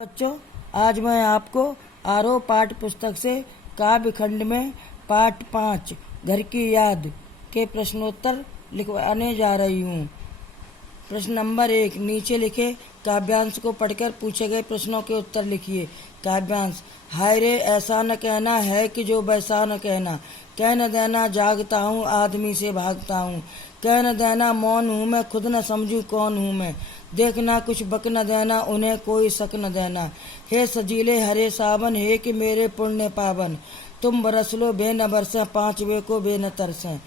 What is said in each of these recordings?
बच्चों, आज मैं आपको आरोह पाठ पुस्तक से काव्य खंड में पाठ 5 घर की याद के प्रश्नोत्तर लिखवाने जा रही हूँ। प्रश्न नंबर 1, नीचे लिखे काव्यांश को पढ़कर पूछे गए प्रश्नों के उत्तर लिखिए। काव्यांश। हाय रे ऐसा न कहना है कि जो वैसा न कहना, कह न देना जागता हूँ आदमी से भागता हूँ, कह न देना मौन हूँ मैं खुद न समझूं कौन हूँ मैं, देखना कुछ बक न देना उन्हें कोई शक न देना, हे सजीले हरे सावन हे कि मेरे पुण्य पावन, तुम बरस लो बे न बरसें पाँच वे को बे न तरसें।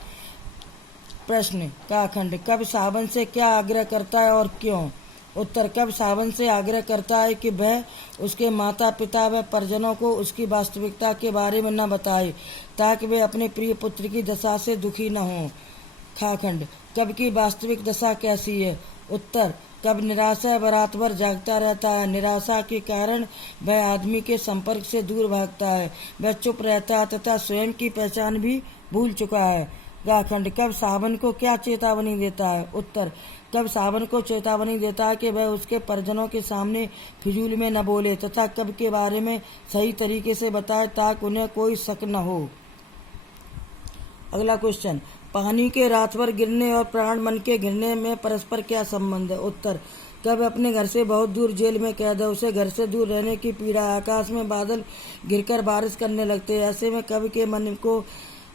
प्रश्न का खंड। कब सावन से क्या आग्रह करता है और क्यों? उत्तर। कब सावन से आग्रह करता है कि वह उसके माता पिता व परिजनों को उसकी वास्तविकता के बारे में न बताए ताकि वे अपने प्रिय पुत्र की दशा से दुखी न हों। खाखंड। कब की वास्तविक दशा कैसी है? उत्तर। कब निराशा बरात भर जागता रहता है, निराशा के कारण वह आदमी के संपर्क से दूर भागता है, वह चुप रहता है तथा स्वयं की पहचान भी भूल चुका है। गाखंड। कब सावन को क्या चेतावनी देता है? उत्तर। कब सावन को चेतावनी देता है कि वह उसके परिजनों के सामने फिजूल में न बोले तथा कब के बारे में सही तरीके से बताए ताकि उन्हें कोई शक न हो। अगला क्वेश्चन। पानी के रात भर गिरने और प्राण मन के गिरने में परस्पर क्या संबंध है? उत्तर। कब अपने घर से बहुत दूर जेल में कैद है, उसे घर से दूर रहने की पीड़ा, आकाश में बादल गिरकर बारिश करने लगते हैं, ऐसे में कवि के मन को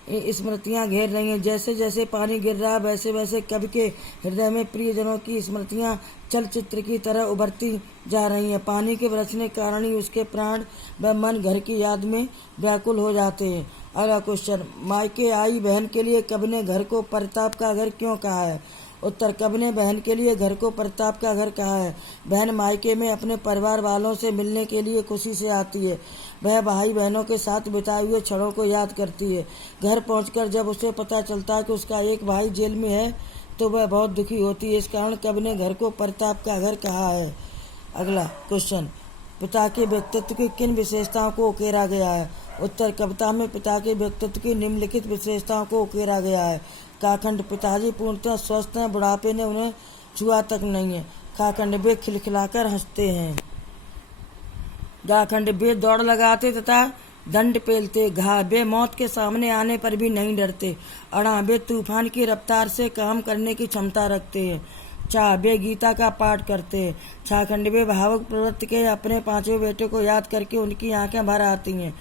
स्मृतियां घेर रही हैं। जैसे जैसे पानी गिर रहा है वैसे वैसे कवि के हृदय में प्रियजनों की स्मृतियां चलचित्र की तरह उभरती जा रही हैं। पानी के बरसने के कारण ही उसके प्राण व मन घर की याद में व्याकुल हो जाते हैं। अगला क्वेश्चन। मायके आई बहन के लिए कवि ने घर को प्रताप का घर क्यों कहा है? उत्तर। कवि ने बहन के लिए घर को प्रताप का घर कहा है। बहन मायके में अपने परिवार वालों से मिलने के लिए खुशी से आती है, वह भाई बहनों के साथ बिताए हुए क्षणों को याद करती है। घर पहुंचकर जब उसे पता चलता है कि उसका एक भाई जेल में है तो वह बहुत दुखी होती है। इस कारण कवि ने घर को प्रताप का घर कहा है। अगला क्वेश्चन। पिता के व्यक्तित्व की किन विशेषताओं को उकेरा गया है? उत्तर। कविता में पिता के व्यक्तित्व की निम्नलिखित विशेषताओं को उकेरा गया है। काखंड। पिताजी पूर्णतः स्वस्थ हैं, बुढ़ापे ने उन्हें छुआ तक नहीं है। काखंड। वे खिलखिलाकर हंसते हैं। गाखंड। वे दौड़ लगाते तथा दंड पेलते। घा। वे मौत के सामने आने पर भी नहीं डरते। अड़ा। वे तूफान की रफ्तार से काम करने की क्षमता रखते हैं। चा। वे गीता का पाठ करते हैं। छाखंड। वे भावुक प्रवृत्ति के अपने पांचों बेटे को याद करके उनकी आंखें भर आती हैं।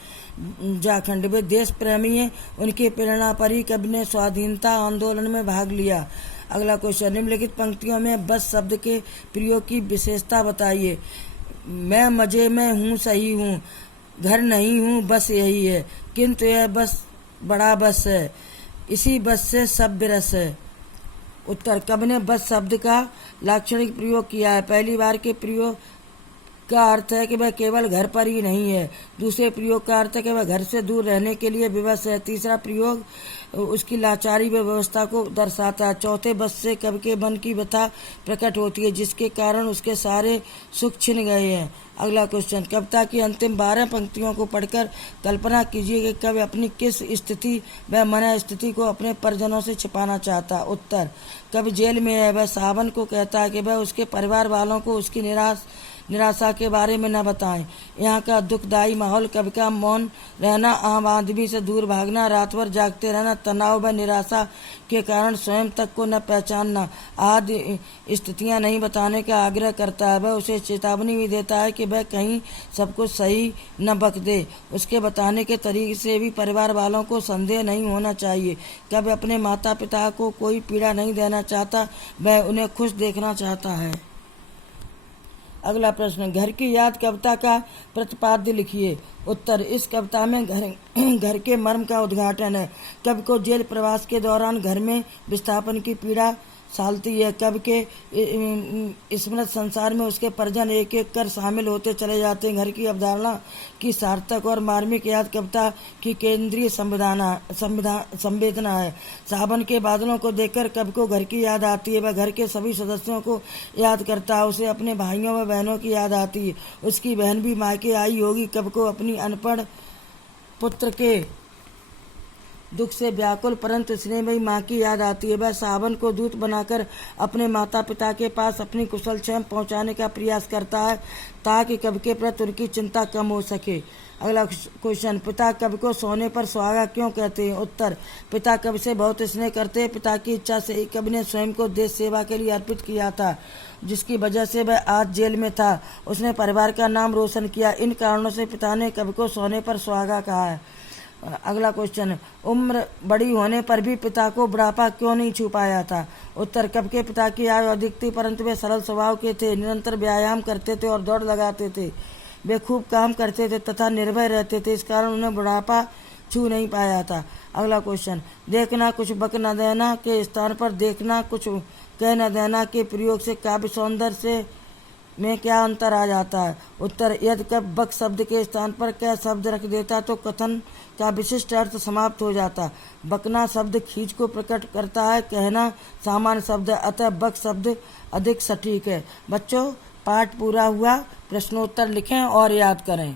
जाखंड। वे देश प्रेमी हैं, उनकी प्रेरणा पर ही कवि ने स्वाधीनता आंदोलन में भाग लिया। अगला क्वेश्चन। निम्नलिखित पंक्तियों में बस शब्द के प्रयोग की विशेषता बताइए। मैं मजे में हूँ, सही हूँ, घर नहीं हूँ, बस यही है, किंतु यह बस बड़ा बस है, इसी बस से सब बिरस है। उत्तर। कवि ने बस शब्द का लाक्षणिक प्रयोग किया है। पहली बार के प्रयोग का अर्थ है कि वह केवल घर पर ही नहीं है। दूसरे प्रयोग का अर्थ है कि वह घर से दूर रहने के लिए विवश है। तीसरा प्रयोग उसकी लाचारी व व्यवस्था को दर्शाता है। चौथे बस से कवि के मन की व्यथा प्रकट होती है जिसके कारण उसके सारे सुख छिन गए हैं। अगला क्वेश्चन। कविता की अंतिम 12 पंक्तियों को पढ़कर कल्पना कीजिए कि कवि अपनी किस स्थिति व मन स्थिति को अपने परिजनों से छिपाना चाहता। उत्तर। कवि जेल में है, वह सावन को कहता है कि वह उसके परिवार वालों को उसकी निराशा के बारे में न बताएं। यहाँ का दुखदायी माहौल, कवि का मौन रहना, आम आदमी से दूर भागना, रात भर जागते रहना, तनाव व निराशा के कारण स्वयं तक को न पहचानना आदि स्थितियां नहीं बताने का आग्रह करता है। वह उसे चेतावनी भी देता है कि वह कहीं सब कुछ सही न बक दे। उसके बताने के तरीके से भी परिवार वालों को संदेह नहीं होना चाहिए। कवि अपने माता पिता को कोई पीड़ा नहीं देना चाहता, वह उन्हें खुश देखना चाहता है। अगला प्रश्न। घर की याद कविता का प्रतिपाद्य लिखिए। उत्तर। इस कविता में घर के मर्म का उद्घाटन है। कवि को जेल प्रवास के दौरान घर में विस्थापन की पीड़ा सालती है। कवि के स्मृत संसार में उसके परिजन एक एक कर शामिल होते चले जाते हैं। घर की अवधारणा की सार्थक और मार्मिक याद कविता की केंद्रीय संवेदना है। सावन के बादलों को देखकर कवि को घर की याद आती है। वह घर के सभी सदस्यों को याद करता है। उसे अपने भाइयों व बहनों की याद आती है। उसकी बहन भी मायके आई होगी। कवि को अपनी अनपढ़ पुत्र के दुख से व्याकुल परंतु स्नेहमयी माँ की याद आती है। वह सावन को दूत बनाकर अपने माता पिता के पास अपनी कुशल क्षेम पहुँचाने का प्रयास करता है ताकि कवि के प्रति उनकी चिंता कम हो सके। अगला क्वेश्चन, पिता कवि को सोने पर सुहागा क्यों कहते हैं? उत्तर, पिता कवि से बहुत स्नेह करते हैं। पिता की इच्छा से ही कवि ने स्वयं को देश सेवा के लिए अर्पित किया था, जिसकी वजह से वह आज जेल में था। उसने परिवार का नाम रोशन किया। इन कारणों से पिता ने कवि को सोने पर सुहागा कहा है। अगला क्वेश्चन, उम्र बड़ी होने पर भी पिता को बुढ़ापा क्यों नहीं छू पाया था? उत्तर, कवि के पिता की आयु अधिक थी परंतु वे सरल स्वभाव के थे, निरंतर व्यायाम करते थे और दौड़ लगाते थे। वे खूब काम करते थे तथा निर्भय रहते थे, इस कारण उन्हें बुढ़ापा छू नहीं पाया था। अगला क्वेश्चन, देखना कुछ बक न देना के स्थान पर देखना कुछ कह न देना के प्रयोग से काव्य सौंदर्य से में क्या अंतर आ जाता है? उत्तर, यदि कब बक शब्द के स्थान पर कह शब्द रख देता तो कथन का विशिष्ट अर्थ समाप्त हो जाता। बकना शब्द खींच को प्रकट करता है, कहना सामान्य शब्द है, अतः बक शब्द अधिक सटीक है। बच्चों, पाठ पूरा हुआ। प्रश्नोत्तर लिखें और याद करें।